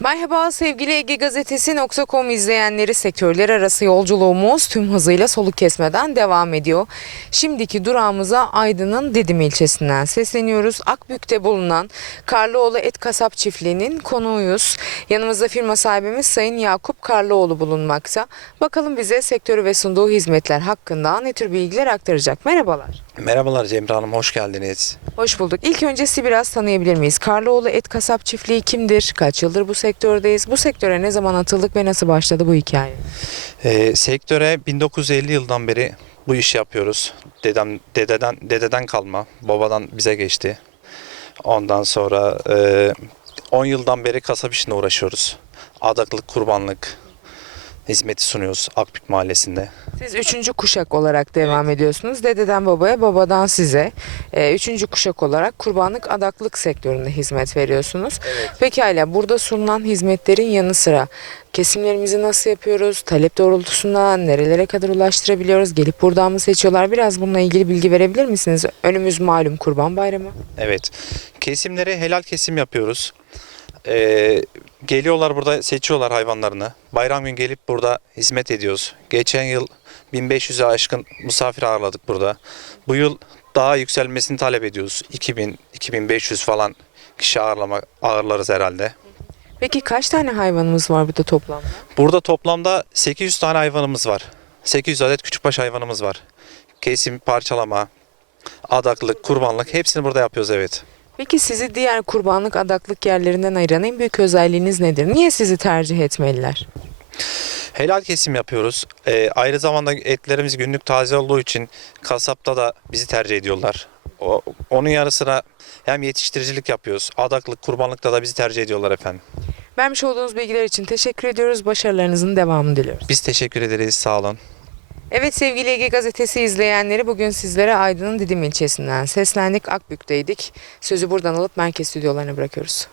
Merhaba sevgili Ege Gazetesi.com izleyenleri sektörler arası yolculuğumuz tüm hızıyla soluk kesmeden devam ediyor. Şimdiki durağımıza Aydın'ın Didim ilçesinden sesleniyoruz. Akbük'te bulunan Karlıoğlu Et Kasap Çiftliği'nin konuğuyuz. Yanımızda firma sahibimiz Sayın Yakup Karlıoğlu bulunmakta. Bakalım bize sektörü ve sunduğu hizmetler hakkında ne tür bilgiler aktaracak. Merhabalar. Merhabalar Cemre Hanım, hoş geldiniz. Hoş bulduk. İlk önce sizi biraz tanıyabilir miyiz? Karlıoğlu Et Kasap Çiftliği kimdir? Kaç yıldır bu sektördeyiz? Bu sektöre ne zaman atıldık ve nasıl başladı bu hikaye? Ee, sektöre 1950 yıldan beri bu işi yapıyoruz. Dedem, dededen, dededen kalma, babadan bize geçti. Ondan sonra e, 10 yıldan beri kasap işine uğraşıyoruz. Adaklık, kurbanlık hizmeti sunuyoruz Akbük Mahallesi'nde. Siz üçüncü kuşak olarak devam ediyorsunuz. Dededen babaya, babadan size. Ee, üçüncü kuşak olarak kurbanlık adaklık sektöründe hizmet veriyorsunuz. Pekala burada sunulan hizmetlerin yanı sıra kesimlerimizi nasıl yapıyoruz? Talep doğrultusunda nerelere kadar ulaştırabiliyoruz? Gelip buradan mı seçiyorlar? Biraz bununla ilgili bilgi verebilir misiniz? Önümüz malum kurban bayramı. Evet, kesimleri helal kesim yapıyoruz. Ee, geliyorlar burada seçiyorlar hayvanlarını. Bayram gün gelip burada hizmet ediyoruz. Geçen yıl 1500'e aşkın misafir ağırladık burada. Bu yıl daha yükselmesini talep ediyoruz. 2000, 2500 falan kişi ağırlama, ağırlarız herhalde. Peki kaç tane hayvanımız var burada toplamda? Burada toplamda 800 tane hayvanımız var. 800 adet küçükbaş hayvanımız var. Kesim, parçalama, adaklık, kurbanlık hepsini burada yapıyoruz evet. Peki sizi diğer kurbanlık adaklık yerlerinden ayıran en büyük özelliğiniz nedir? Niye sizi tercih etmeliler? Helal kesim yapıyoruz. Ee, ayrı zamanda etlerimiz günlük taze olduğu için kasapta da bizi tercih ediyorlar. O, onun yanı sıra hem yetiştiricilik yapıyoruz. Adaklık, kurbanlıkta da bizi tercih ediyorlar efendim. Vermiş olduğunuz bilgiler için teşekkür ediyoruz. Başarılarınızın devamını diliyoruz. Biz teşekkür ederiz. Sağ olun. Evet sevgili Ege Gazetesi izleyenleri bugün sizlere Aydın'ın Didim ilçesinden seslendik. Akbük'teydik. Sözü buradan alıp merkez stüdyolarına bırakıyoruz.